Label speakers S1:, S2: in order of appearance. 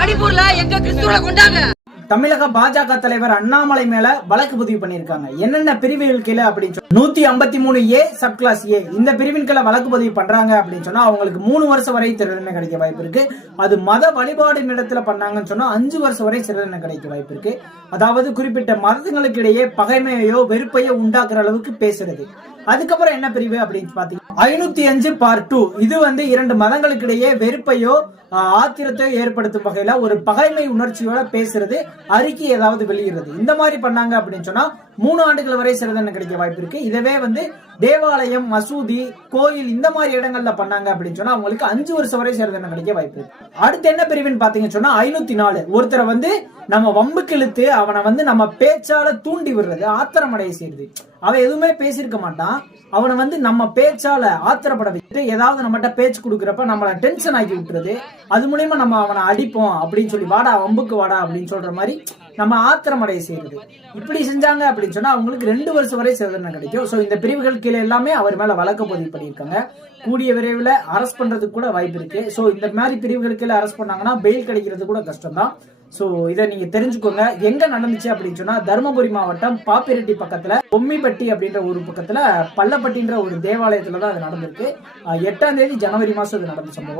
S1: மணிப்பூர்ல எங்க கிறிஸ்துவ கொண்டாங்க.
S2: தமிழக பாஜக தலைவர் அண்ணாமலை மேல வழக்கு பதிவு பண்ணியிருக்காங்க. என்னென்ன பிரிவுகள் கீழே அப்படின்னு நூத்தி ஐம்பத்தி மூணு ஏ சப் கிளாஸ் ஏ இந்த பிரிவின்களை வழக்கு பதிவு பண்றாங்க அப்படின்னு சொன்னா அவங்களுக்கு மூணு வருஷம் வரை சிறுதண்டனை கிடைக்க வாய்ப்பு இருக்கு. அது மத வழிபாடு இடத்துல பண்ணாங்கன்னு சொன்னா அஞ்சு வருஷம் வரை சிறுதண்டனை கிடைக்க வாய்ப்பு இருக்கு. அதாவது குறிப்பிட்ட மதங்களுக்கு இடையே பகைமையோ வெறுப்பையோ உண்டாக்குற அளவுக்கு பேசுறது. அதுக்கப்புறம் என்ன பிரிவு அப்படின்னு பாத்தீங்கன்னா ஐநூத்தி அஞ்சு பார்ட் டூ இது வந்து இரண்டு மதங்களுக்கு இடையே வெறுப்பையோ ஆத்திரத்தையோ ஏற்படுத்தும் வகையில ஒரு பகைமை உணர்ச்சியோட பேசுறது அறிக்கை ஏதாவது வெளியிடுறது. இந்த மாதிரி பண்ணாங்க அப்படின்னு சொன்னா மூணு ஆண்டுகள் வரை சிறை தண்டனை கிடைக்க வாய்ப்பு இருக்கு. இதவே வந்து தேவாலயம் மசூதி கோயில் இந்த மாதிரி இடங்கள்ல பண்ணாங்க அப்படின்னு சொன்னா அவங்களுக்கு அஞ்சு வருஷம் வரை சிறை தண்டனை கிடைக்க வாய்ப்பு இருக்கு. அடுத்து என்ன பிரிவுன்னு பாத்தீங்கன்னு சொன்னா ஐநூத்தி நாலு. ஒருத்தரை வந்து நம்ம வம்புக்கு இழுத்து அவனை வந்து நம்ம பேச்சால தூண்டி விடுறது ஆத்திரமடைய செய்யுது அவன் எதுவுமே பேசியிருக்க மாட்டான். அவனை வந்து நம்ம பேச்சால ஆத்திரப்பட வச்சுட்டு ஏதாவது நம்மகிட்ட பேச்சு கொடுக்குறப்ப நம்மள டென்ஷன் ஆக்கி விட்டுறது. அது மூலியமா நம்ம அவனை அடிப்போம் அப்படின்னு சொல்லி வாடா வம்புக்கு வாடா அப்படின்னு சொல்ற மாதிரி நம்ம ஆத்திரமடைய செய்யுது இப்படி செஞ்சாங்க அப்படின்னு சொன்னா அவங்களுக்கு ரெண்டு வருஷம் வரை சிறை கிடைக்கும். ஸோ இந்த பிரிவுகள் கீழே எல்லாமே அவர் மேல வழக்கு பதிவு பண்ணியிருக்காங்க. கூடிய விரைவில் அரெஸ்ட் பண்றதுக்கு கூட வாய்ப்பு இருக்கு. ஸோ இந்த மாதிரி பிரிவுகள் கீழே அரெஸ்ட் பண்ணாங்கன்னா பெயில் கிடைக்கிறது கூட கஷ்டம் தான் ஸோ இதை நீங்க தெரிஞ்சுக்கோங்க. எங்க நடந்துச்சு அப்படின்னு சொன்னா தருமபுரி மாவட்டம் பாப்பிரெட்டி பக்கத்துல பொம்மிப்பட்டி அப்படின்ற ஒரு பக்கத்துல பள்ளப்பட்டின்ற ஒரு தேவாலயத்துல தான் அது நடந்திருக்கு. எட்டாம் தேதி ஜனவரி மாசம் அது நடந்த சம்பவம்.